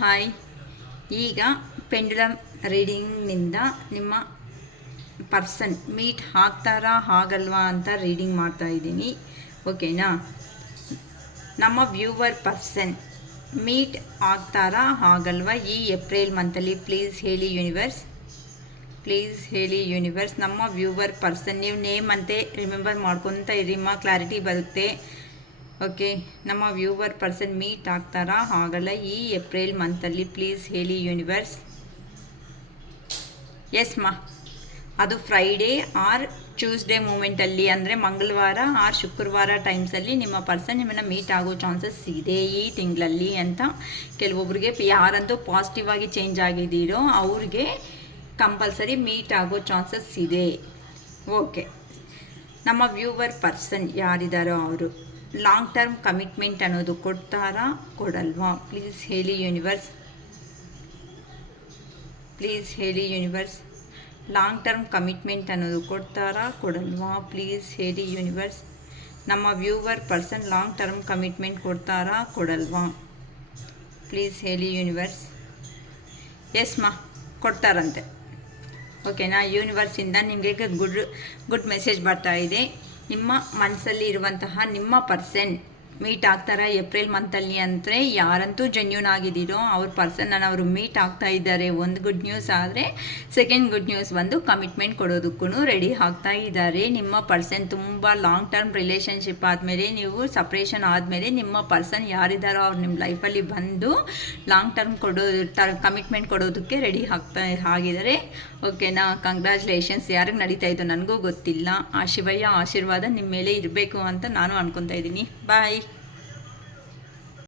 Hi, ಈಗ pendulum ರೀಡಿಂಗ್ನಿಂದ ನಿಮ್ಮ person meet ಆಗ್ತಾರಾ ಆಗಲ್ವಾ ಅಂತ ರೀಡಿಂಗ್ ಮಾಡ್ತಾ ಇದ್ದೀನಿ. ಓಕೆನಾ? ನಮ್ಮ ವ್ಯೂವರ್ ಪರ್ಸನ್ ಮೀಟ್ ಆಗ್ತಾರಾ ಆಗಲ್ವಾ ಈ ಏಪ್ರಿಲ್ ಮಂತಲ್ಲಿ? ಪ್ಲೀಸ್ ಹೇಳಿ ಯೂನಿವರ್ಸ್, ಪ್ಲೀಸ್ ಹೇಳಿ ಯೂನಿವರ್ಸ್. ನಮ್ಮ ವ್ಯೂವರ್ ಪರ್ಸನ್, ನೀವು ನೇಮ್ ಅಂತೆ ರಿಮೆಂಬರ್ ಮಾಡ್ಕೊತ ಇರಿಮ್ಮ, ಕ್ಲಾರಿಟಿ ಬರುತ್ತೆ. ಓಕೆ, ನಮ್ಮ ವ್ಯೂವರ್ ಪರ್ಸನ್ ಮೀಟ್ ಆಗ್ತಾರಾ ಆಗಲ್ಲ ಈ ಏಪ್ರಿಲ್ ಮಂತಲ್ಲಿ? ಪ್ಲೀಸ್ ಹೇಳಿ ಯೂನಿವರ್ಸ್. ಎಸ್ ಮಾ, ಅದು ಫ್ರೈಡೇ ಆರ್ ಟ್ಯೂಸ್ಡೇ ಮೂಮೆಂಟಲ್ಲಿ, ಅಂದರೆ ಮಂಗಳವಾರ ಆರ್ ಶುಕ್ರವಾರ ಟೈಮ್ಸಲ್ಲಿ ನಿಮ್ಮ ಪರ್ಸನ್ ನಿಮ್ಮನ್ನು ಮೀಟ್ ಆಗೋ ಚಾನ್ಸಸ್ ಇದೆ ಈ ತಿಂಗಳಲ್ಲಿ ಅಂತ. ಕೆಲವೊಬ್ರಿಗೆ ಯಾರಂತೂ ಪಾಸಿಟಿವ್ ಆಗಿ ಚೇಂಜ್ ಆಗಿದ್ದೀರೋ ಅವ್ರಿಗೆ ಕಂಪಲ್ಸರಿ ಮೀಟ್ ಆಗೋ ಚಾನ್ಸಸ್ ಇದೆ. ಓಕೆ, ನಮ್ಮ ವ್ಯೂವರ್ ಪರ್ಸನ್ ಯಾರಿದ್ದಾರೋ ಅವರು ಲಾಂಗ್ ಟರ್ಮ್ ಕಮಿಟ್ಮೆಂಟ್ ಅನ್ನೋದು ಕೊಡ್ತಾರಾ ಕೊಡಲ್ವಾ? ಪ್ಲೀಸ್ ಹೇಳಿ ಯೂನಿವರ್ಸ್, ಪ್ಲೀಸ್ ಹೇಳಿ ಯೂನಿವರ್ಸ್. ಲಾಂಗ್ ಟರ್ಮ್ ಕಮಿಟ್ಮೆಂಟ್ ಅನ್ನೋದು ಕೊಡ್ತಾರಾ ಕೊಡಲ್ವಾ? ಪ್ಲೀಸ್ ಹೇಳಿ ಯೂನಿವರ್ಸ್. ನಮ್ಮ viewer person long term commitment ಕೊಡ್ತಾರಾ ಕೊಡಲ್ವಾ? ಪ್ಲೀಸ್ ಹೇಳಿ ಯೂನಿವರ್ಸ್. ಎಸ್ ಮಾ, ಕೊಡ್ತಾರಂತೆ. ಓಕೆನಾ? ಯೂನಿವರ್ಸಿಂದ ನಿಮಗೆ ಗುಡ್ ಮೆಸೇಜ್ ಬರ್ತಾ ಇದೆ. ನಿಮ್ಮ ಮನಸ್ಸಲ್ಲಿ ಇರುವಂತಹ ನಿಮ್ಮ ಪರ್ಸನ್ ಮೀಟ್ ಆಗ್ತಾರಾ ಏಪ್ರಿಲ್ ಮಂತಲ್ಲಿ ಅಂದರೆ, ಯಾರಂತೂ ಜೆನ್ಯೂನ್ ಆಗಿದ್ದೀರೋ ಅವ್ರ ಪರ್ಸನ್ನ ಅವರು ಮೀಟ್ ಆಗ್ತಾ ಇದ್ದಾರೆ. ಒಂದು ಗುಡ್ ನ್ಯೂಸ್ ಆದರೆ, ಸೆಕೆಂಡ್ ಗುಡ್ ನ್ಯೂಸ್ ಬಂದು ಕಮಿಟ್ಮೆಂಟ್ ಕೊಡೋದಕ್ಕೂ ರೆಡಿ ಆಗ್ತಾ ಇದ್ದಾರೆ. ನಿಮ್ಮ ಪರ್ಸನ್ ತುಂಬ ಲಾಂಗ್ ಟರ್ಮ್ ರಿಲೇಷನ್ಶಿಪ್ ಆದಮೇಲೆ, ನೀವು ಸಪ್ರೇಷನ್ ಆದಮೇಲೆ ನಿಮ್ಮ ಪರ್ಸನ್ ಯಾರಿದ್ದಾರೋ ಅವ್ರು ನಿಮ್ಮ ಲೈಫಲ್ಲಿ ಬಂದು ಲಾಂಗ್ ಟರ್ಮ್ ಕಮಿಟ್ಮೆಂಟ್ ಕೊಡೋದಕ್ಕೆ ರೆಡಿ ಆಗಿದ್ದಾರೆ. ಓಕೆನಾ? ಕಂಗ್ರ್ಯಾಚುಲೇಷನ್ಸ್. ಯಾರಿಗೆ ನಡೀತಾ ಇತ್ತು ನನಗೂ ಗೊತ್ತಿಲ್ಲ. ಆ ಶಿವಯ್ಯ ಆಶೀರ್ವಾದ ನಿಮ್ಮ ಮೇಲೆ ಇರಬೇಕು ಅಂತ ನಾನು ಅನ್ಕೊತಾ ಇದ್ದೀನಿ. ಬಾಯ್.